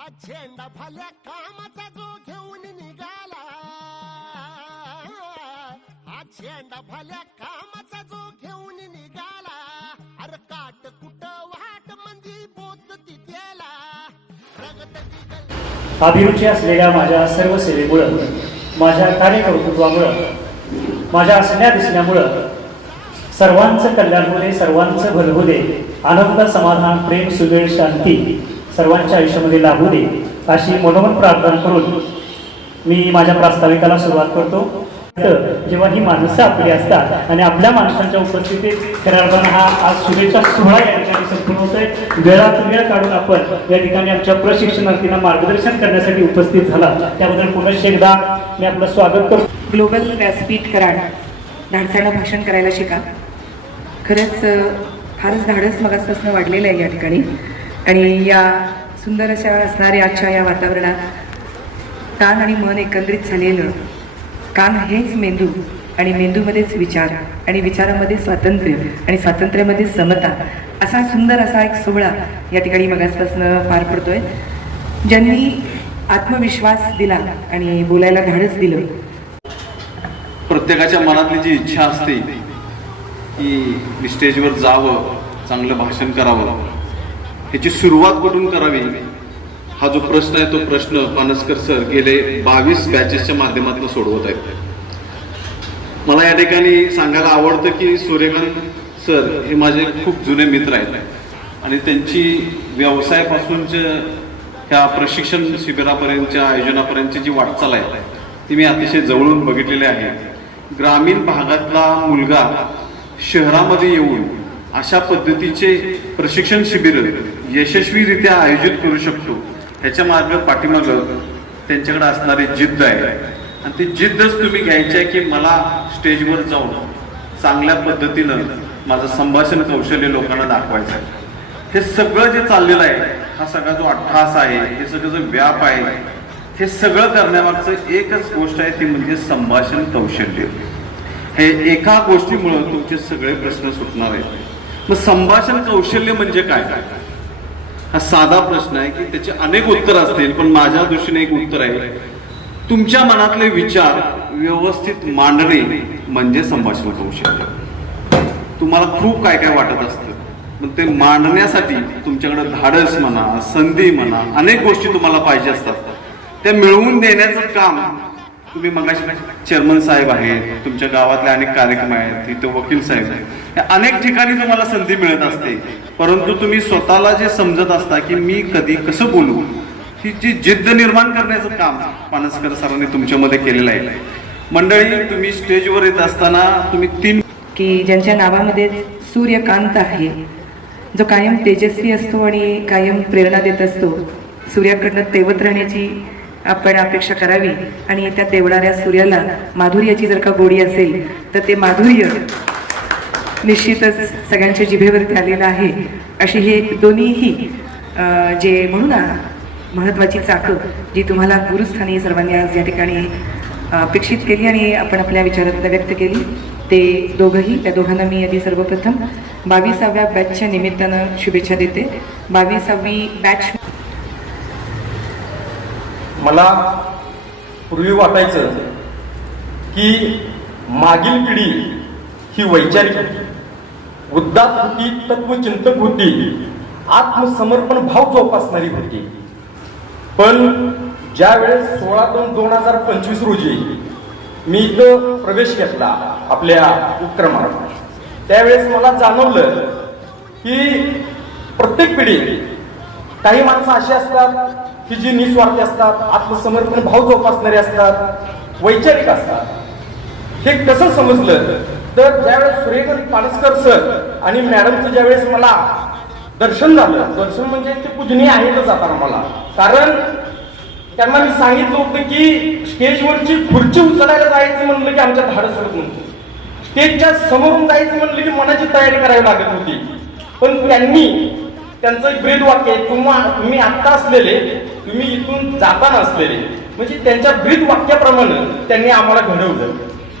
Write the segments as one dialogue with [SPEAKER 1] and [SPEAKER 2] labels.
[SPEAKER 1] हा झेंडा भल्या कामाचा जो घेऊन निघाला. हा झेंडा भल्या कामाचा जो घेऊन निघाला. अर काट कुट वाट म्हणजे बोत तिथेला. रगत
[SPEAKER 2] अभिरुची असलेल्या माझ्या सर्व सेवेमुळं माझ्या कार्यकर्तृत्वामुळं माझ्या असण्या दिसण्यामुळं सर्वांचं कल्याण होते सर्वांचं भलं होऊ आनंद समाधान प्रेम सुबेळ शांती सर्वांच्या आयुष्यामध्ये लाभू दे अशी मनोमन प्रार्थना करून मी माझ्या प्रास्ताविकाला सुरुवात करतो. तर जेव्हा ही माणसं आपली असतात आणि आपल्या माणसांच्या उपस्थितीत खऱ्या हा आज शुभेच्छा सोहळा या ठिकाणी संपूर्ण होतोय. वेळात वेळ काढून आपण या ठिकाणी आमच्या प्रशिक्षणार्थींना मार्गदर्शन करण्यासाठी उपस्थित झाला. त्याबद्दल पुनश्च एकदा मी आपलं स्वागत करतो.
[SPEAKER 3] ग्लोबल व्यासपीठ कराड धाडसाला भाषण करायला शिका. खरंच फारच धाडस मगासपासून वाढलेलं आहे या ठिकाणी. आणि या सुंदर अशा असणाऱ्या आजच्या या वातावरणात कान आणि मन एकत्रित झालेलं कान हेच मेंदू आणि मेंदूमध्येच विचार आणि विचारामध्ये स्वातंत्र्य आणि स्वातंत्र्यामध्ये समता असा सुंदर असा एक सोहळा या ठिकाणी मगासपासनं पार पडतोय. ज्यांनी आत्मविश्वास दिला आणि बोलायला धाडस दिलं.
[SPEAKER 4] प्रत्येकाच्या मनातली जी इच्छा असते की स्टेजवर जावं चांगलं भाषण करावं. ह्याची सुरुवात कुठून करावी? हा जो प्रश्न आहे तो प्रश्न पानसकर सर गेले बावीस बॅचेसच्या माध्यमातून सोडवत आहेत. मला या ठिकाणी सांगायला आवडतं की सूर्यकांत सर हे माझे खूप जुने मित्र आहेत. आणि त्यांची व्यवसायापासूनच्या ह्या प्रशिक्षण शिबिरापर्यंतच्या आयोजनापर्यंतची जी वाटचाल आहे ती मी अतिशय जवळून बघितलेली आहे. ग्रामीण भागातला मुलगा शहरामध्ये येऊन अशा पद्धतीचे प्रशिक्षण शिबिर यशस्वीरित्या आयोजित करू शकतो. ह्याच्या मार्ग पाठीमाग त्यांच्याकडे असणारी जिद्द आहे. आणि ती जिद्दच तुम्ही घ्यायची आहे की मला स्टेजवर जाऊन चांगल्या पद्धतीनं माझं संभाषण कौशल्य लोकांना दाखवायचं आहे. हे सगळं जे चाललेलं आहे हा सगळा जो अठ्ठास आहे हे सगळं जो व्याप आहे हे सगळं करण्यामागचं एकच गोष्ट आहे ती म्हणजे संभाषण कौशल्य. हे एका गोष्टीमुळं तुमचे सगळे प्रश्न सुटणार आहेत. मग संभाषण कौशल्य म्हणजे काय? हा साधा प्रश्न आहे की त्याचे अनेक उत्तर असतील पण माझ्या दृष्टीने एक उत्तर आहे. तुमच्या मनातले विचार व्यवस्थित मांडणे म्हणजे संभाषण कौशल्य. तुम्हाला खूप काय काय वाटत असतं पण ते मांडण्यासाठी तुमच्याकडे धाडस म्हणा संधी म्हणा अनेक गोष्टी तुम्हाला पाहिजे असतात. त्या मिळवून देण्याचं काम तुम्ही मगाशी चेअरमन साहेब आहेत तुमच्या गावातले अनेक कार्यक्रम आहेत तिथे वकील साहेब आहेत. अनेक ठिकाणी तुम्हाला संधी मिळत असते. परंतु तुम्ही स्वतःला जे समजत असता की मी कधी कसं बोलू ही जी जिद्द निर्माण करण्याचं काम पानसकर सरांनी तुमच्यामध्ये केलेलं आहे. मंडळी तुम्ही स्टेजवर येत असताना तुम्ही तीन
[SPEAKER 3] की ज्यांच्या नावामध्ये सूर्यकांत आहे जो कायम तेजस्वी असतो आणि कायम प्रेरणा देत असतो सूर्याकडनं तेवत राहण्याची आपण अपेक्षा करावी. आणि त्या तेवणाऱ्या सूर्याला माधुर्याची जर का गोडी असेल तर ते माधुर्य निश्चितच सगळ्यांच्या जिभेवरती आलेलं आहे. अशी हे दोन्हीही जे म्हणू ना महत्वाची चाकं जी तुम्हाला गुरुस्थानी सर्वांनी आज या ठिकाणी अपेक्षित केली आणि आपण आपल्या विचारात व्यक्त केली ते दोघंही त्या दोघांना मी आधी सर्वप्रथम बावीसाव्या बॅचच्या निमित्तानं शुभेच्छा देते. बावीसावी बॅच
[SPEAKER 5] मला पूर्वी वाटायचं की मागील पिढी ही वैचारिक उद्दात होती तत्वचिंतक होती. आत्मसमर्पण भाव जोपासणारी होती. पण ज्या वेळेस सोळा दोन दोन हजार पंचवीस रोजी मी इथं प्रवेश घेतला आपल्या उपक्रमात त्यावेळेस मला जाणवलं की प्रत्येक पिढी काही माणसं अशी असतात की जी निस्वार्थी असतात आत्मसमर्पण भाव जोपासणारे असतात वैचारिक असतात. हे कसं समजलं? तर ज्यावेळेस सूर्यकांत पानसकर सर आणि मॅडमचं ज्यावेळेस मला दर्शन झालं दर्शन म्हणजे ते पूजनीय आहेतच आता मला कारण त्यांना मी सांगितलं होतं की स्टेजवरची खुर्ची उचलायला जायचं म्हणलं की आमच्या धाडस होत नव्हतं स्टेजच्या समोरून जायचं म्हणलं की मनाची तयारी करावी लागत होती. पण त्यांनी त्यांचं एक ब्रीद वाक्य आहे तुम्हा तुम्ही आत्ता असलेले तुम्ही इथून जाताना असलेले म्हणजे त्यांच्या ब्रीद वाक्याप्रमाणे त्यांनी आम्हाला घडवलं.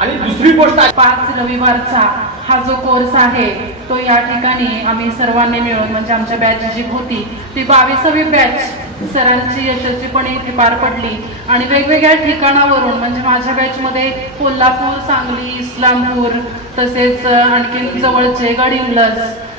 [SPEAKER 5] आणि दुसरी गोष्ट
[SPEAKER 6] पाच रविवारचा हा जो कोर्स आहे तो या ठिकाणी आम्ही सर्वांनी मिळून म्हणजे आमच्या बॅच जी होती ती बावीसावी बॅच सरांची यशस्वीपणे इथे पार पडली. आणि वेगवेगळ्या ठिकाणावरून म्हणजे माझ्या बॅचमध्ये कोल्हापूर सांगली इस्लामपूर तसेच अ, आणखीन जवळचे गडिंग्लज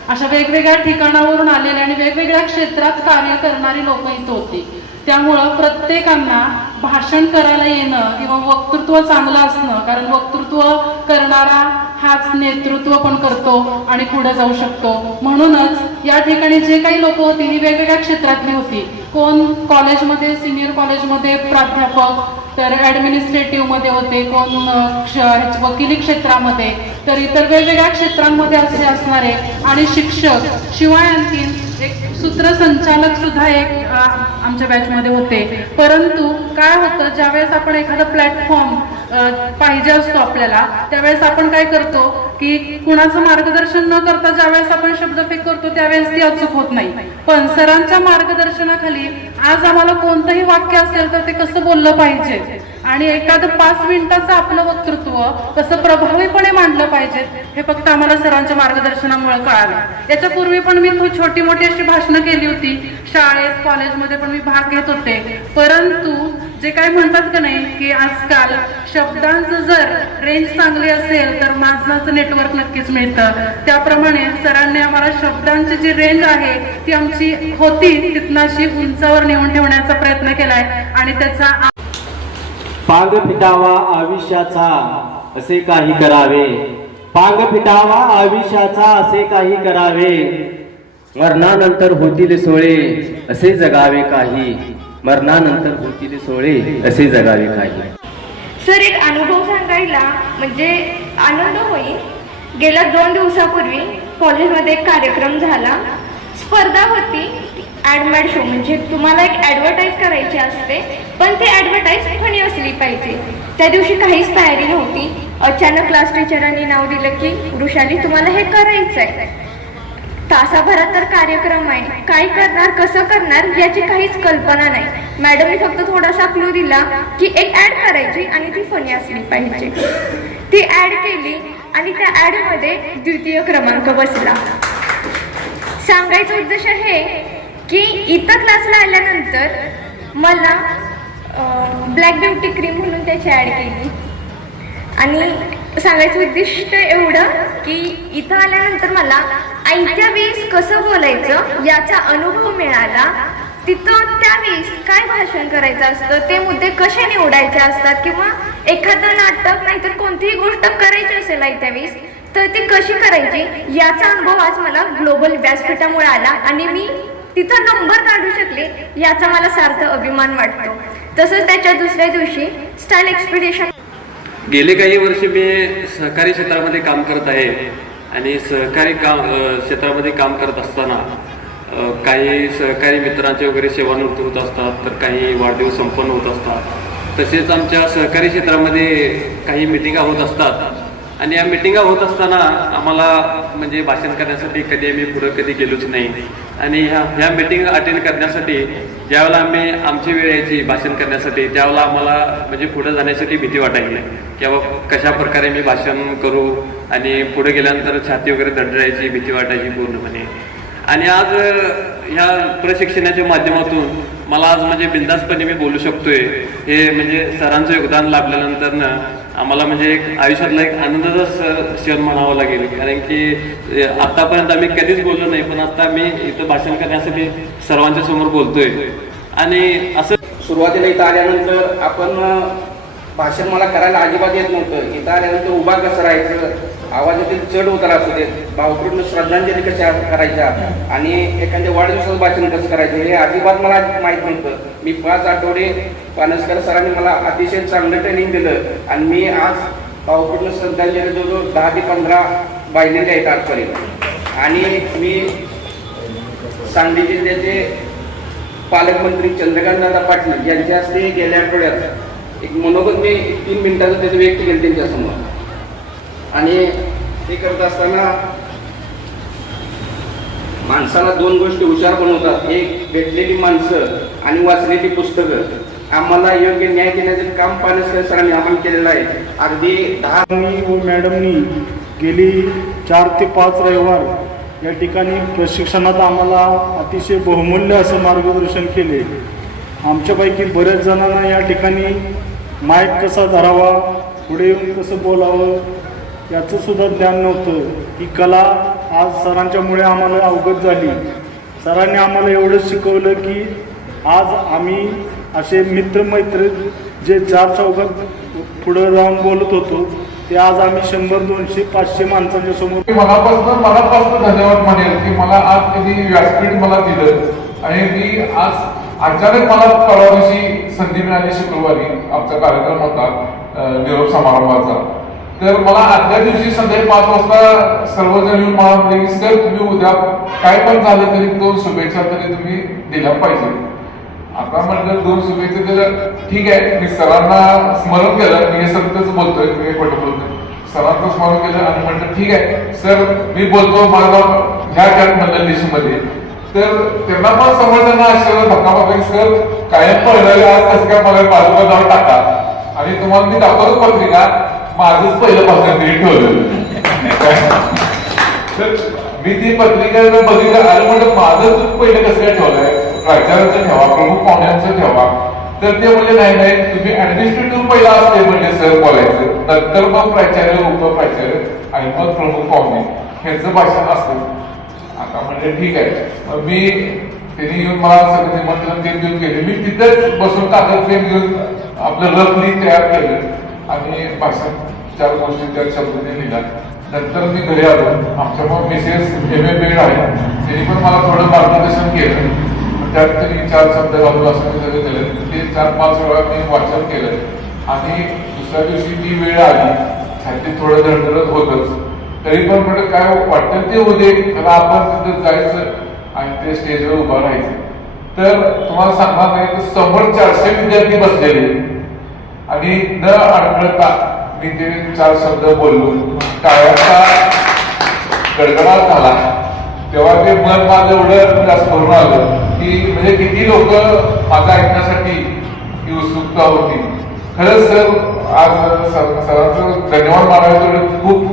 [SPEAKER 6] अशा वेगवेगळ्या ठिकाणावरून आलेले आणि वेगवेगळ्या क्षेत्रात कार्य करणारी लोक इथं होती. त्यामुळं प्रत्येकांना भाषण करायला येणं किंवा वक्तृत्व चांगलं असणं कारण वक्तृत्व करणारा हाच नेतृत्व पण करतो आणि पुढे जाऊ शकतो. म्हणूनच या ठिकाणी जे काही लोक होती ही वेगवेगळ्या क्षेत्रातली होती. कोण कॉलेजमध्ये सिनियर कॉलेजमध्ये प्राध्यापक तर ॲडमिनिस्ट्रेटिव्हमध्ये होते कोण क्ष- वकिली क्षेत्रामध्ये तर इतर वेगवेगळ्या क्षेत्रांमध्ये असे असणारे आणि शिक्षक शिवाय आणखीन एक सूत्रसंचालक सुद्धा एक आमच्या बॅचमध्ये होते. परंतु काय होतं ज्यावेळेस आपण एखादा प्लॅटफॉर्म पाहिजे असतो आपल्याला त्यावेळेस आपण काय करतो की कुणाचं मार्गदर्शन न करता ज्यावेळेस आपण शब्दफेक करतो त्यावेळेस ती अचूक होत नाही. पण सरांच्या मार्गदर्शनाखाली आज आम्हाला कोणतंही वाक्य असेल तर ते कसं बोललं पाहिजे? आणि एखादं पाच मिनिटाचं आपलं वक्तृत्व कसं प्रभावीपणे मांडलं पाहिजे हे फक्त आम्हाला सरांच्या मार्गदर्शनामुळे कळालं. याच्यापूर्वी पण मी छोटी मोठी अशी भाषणं केली होती. शाळेत कॉलेजमध्ये पण मी भाग घेत होते. परंतु जे काय म्हणतात का नाही की आजकाल शब्दांचं जर रेंज चांगली असेल तर माणसाचं नेटवर्क नक्कीच मिळतं. त्याप्रमाणे सरांनी आम्हाला शब्दांची जी रेंज आहे ती आमची होती तिथनं अशी उंचावर नेऊन ठेवण्याचा प्रयत्न केलाय. आणि त्याचा
[SPEAKER 7] पांग फिटावा आयुष्याचा असे काही करावे. पांग फिटावा आयुष्याचा असे काही करावे. मरणानंतर होतील सोळे असे जगावे काही. मरणानंतर होतील सोळे असे जगावे काही.
[SPEAKER 8] सर एक अनुभव सांगायला म्हणजे आनंद होईल. गेल्या दोन दिवसापूर्वी कॉलेजमध्ये एक कार्यक्रम झाला. स्पर्धा होती ॲडमॅड शो म्हणजे तुम्हाला एक ॲडव्हर्टाईज करायची असते पण ते ॲडव्हर्टाईज फणी असली पाहिजे. त्या दिवशी काहीच तयारी नव्हती. अचानक क्लास टीचरांनी नाव दिलं की वृषाली तुम्हाला हे करायचं आहे तासाभरात तर कार्यक्रम आहे. काय करणार कसं करणार याची काहीच कल्पना नाही. मॅडमने फक्त थोडासा क्लू दिला की एक ऍड करायची आणि ती फनी असली पाहिजे. ती ऍड केली आणि त्या ऍडमध्ये द्वितीय क्रमांक बसला. सांगायचा उद्देश हे की इथं क्लासला आल्यानंतर मला ब्लॅक ब्युटी क्रीम म्हणून त्याची ऍड केली. आणि सांगायचं उद्दिष्ट एवढं की इथं आल्यानंतर मला आईच्या वेळेस कसं बोलायचं याचा अनुभव मिळाला. तिथं त्यावेळेस काय भाषण करायचं असतं ते मुद्दे कसे निवडायचे असतात किंवा एखादं नाटक नाहीतर कोणतीही गोष्ट करायची असेल आई त्यावेळेस तर ती कशी करायची? याचा अनुभव आज मला ग्लोबल व्यासपीठामुळे आला आणि मी तिथं नंबर काढू शकले याचा मला सार्थ अभिमान वाटतो. तसंच त्याच्या दुसऱ्या दिवशी स्टाईल एक्सपिडिशन
[SPEAKER 9] गेले काही वर्ष मी सहकारी क्षेत्रामध्ये काम करत आहे आणि सहकारी काम क्षेत्रामध्ये काम करत असताना काही सहकारी मित्रांचे वगैरे सेवानिवृत्त होत असतात तर काही वाढदिवस संपन्न होत असतात. तसेच आमच्या सहकारी क्षेत्रामध्ये काही मिटिंगा होत असतात. आणि या मिटिंगा होत असताना आम्हाला म्हणजे भाषण करण्यासाठी कधी आम्ही पुढं कधी गेलोच नाही. आणि ह्या ह्या मिटिंग अटेंड करण्यासाठी ज्यावेळेला आम्ही आमची वेळ यायची भाषण करण्यासाठी त्यावेळेला आम्हाला म्हणजे पुढं जाण्यासाठी भीती वाटायची की बाबा कशा प्रकारे मी भाषण करू आणि पुढे गेल्यानंतर छाती वगैरे दडरायची भीती वाटायची पूर्णपणे. आणि आज ह्या प्रशिक्षणाच्या माध्यमातून मला आज म्हणजे बिंदासपणे मी बोलू शकतोय. हे म्हणजे सरांचं योगदान लाभल्यानंतर ना आम्हाला म्हणजे एक आयुष्यातला एक आनंदाचा क्षण म्हणावा लागेल. कारण की आतापर्यंत आम्ही कधीच बोललो नाही पण आता मी इथं भाषण करण्यासाठी सर्वांच्या समोर बोलतोय. आणि असं
[SPEAKER 5] सुरुवातीला इथं आल्यानंतर आपण भाषण मला करायला अजिबात येत नव्हतं. इथं आल्यानंतर उभा कसं राहायचं? आवाजातील चढ उतार असू देत भावपूर्ण श्रद्धांजली कशा करायच्या? आणि एखाद्या वाढदिवसाचं भाषण कसं करायचं? हे अजिबात मला माहीत नव्हतं. मी पाच आठवडे पानसकर सरांनी मला अतिशय चांगलं ट्रेनिंग दिलं आणि मी आज भावपूर्ण श्रद्धांजली जवळजवळ दहा ते पंधरा वाहिलेले आहेत आजपर्यंत. आणि मी सांगली जिल्ह्याचे पालकमंत्री चंद्रकांत दादा पाटील यांच्या हस्ते गेल्या आठवड्यात एक मनोगत मी तीन मिनिटाचं त्याचं व्यक्त केलं त्यांच्यासमोर आणि ते करत असताना माणसाला दोन गोष्टी हुशार बनवतात एक भेटलेली माणसं आणि वाचलेली पुस्तकं. आम्हाला योग्य न्याय देण्याचे काम पानसकर सरांनी आम्हाला केलेलं आहे. अगदी दहा
[SPEAKER 10] मी व मॅडमनी गेली चार ते पाच रविवार या ठिकाणी प्रशिक्षणात आम्हाला अतिशय बहुमूल्य असं मार्गदर्शन केले. आमच्यापैकी बऱ्याच जणांना या ठिकाणी माईक कसा धरावा पुढे येऊन कसं बोलावं याचं सुद्धा ज्ञान नव्हतं. ही कला आज सरांच्यामुळे आम्हाला अवगत झाली. सरांनी आम्हाला एवढं शिकवलं की आज आम्ही असे मित्रमैत्र जे चार चौकात पुढं जाऊन बोलत होतो ते आज आम्ही शंभर दोनशे पाचशे माणसांच्या समोर
[SPEAKER 11] मी मनापासून मनापासून धन्यवाद म्हणेल की मला आज त्यांनी व्यासपीठ मला दिलं आणि मी आज अचानक मला परवा दिवशी संधी मिळाली शुक्रवारी. आमचा कार्यक्रम होता निरोप समारंभाचा. तर मला आदल्या दिवशी संध्याकाळी पाच वाजता सर्वजण येऊन मला म्हणले की सर तुम्ही उद्या काय पण झालं तरी दोन शुभेच्छा तरी तुम्ही दिल्या पाहिजे. आता म्हटलं दोन शुभेच्छा दिल्या. ठीक आहे मी सरांना स्मरण केलं. मी हे सत्यच बोलतोय मी खोटं बोलतोय. सरांचं स्मरण केलं आणि म्हटलं ठीक आहे सर मी बोलतो माझा ह्या कॅट मधल्या लिस्टमध्ये. तर त्यांना पण समोरच्यांना आश्चर्य धक्का सर. कायम पळणारे आज कसं काय मला बाजूला जाऊन टाका. आणि तुम्हाला मी दाखवतो पत्रिका. माझंच पहिलं भाषण ठेवलं. तर मी ती पत्रिका बघितलं आणि म्हणजे माझं तू पहिलं कसं काय ठेवलंय? प्राचार्याचं ठेवा प्रमुख पाहुण्यांचं ठेवा. तर ते म्हणजे नाही नाही तुम्ही ऍडमिनिस्ट्रेटिव्ह पहिला असते म्हणजे सर बोलायचं. नंतर मग प्राचार्य उपप्राचार्य आणि मग प्रमुख पाहुणे. ह्यांचं भाषण असतं. म्हणजे ठीक आहे. मग मी त्यांनी येऊन मला सगळं निमंत्रण ते देऊन केले. मी तिथेच बसून कागद पेन घेऊन आपलं रफली तयार केलं आणि भाषण चार गोष्टी त्या शब्दाने लिहिल्या. नंतर मी घरी आलो. आमच्या मग मिसेस एम ए बेड आहे त्यांनी पण मला थोडं मार्गदर्शन केलं. त्यात त्यांनी चार शब्द घालून असं मी सगळं केलं. ते चार पाच वेळा मी वाचन केलं. आणि दुसऱ्या दिवशी ती वेळ आली छाती थोडं धडधडत होतच. तरी पण म्हटलं काय वाटतं ते होते दे. त्याला आपण तिथं जायचं आणि ते स्टेजवर उभं राहायचं. तर तुम्हाला सांगणार नाही तर समोर चारशे विद्यार्थी बसलेले. आणि न अडखळता मी ते चार शब्द बोललो. टाळ्याचा गडगडाट झाला. तेव्हा ते मन माझं एवढं जास्त भरून आलं की म्हणजे किती लोक माझं ऐकण्यासाठी ही उत्सुकता होती. खरंच सर आज सर- सरांचं धन्यवाद मानावे खूप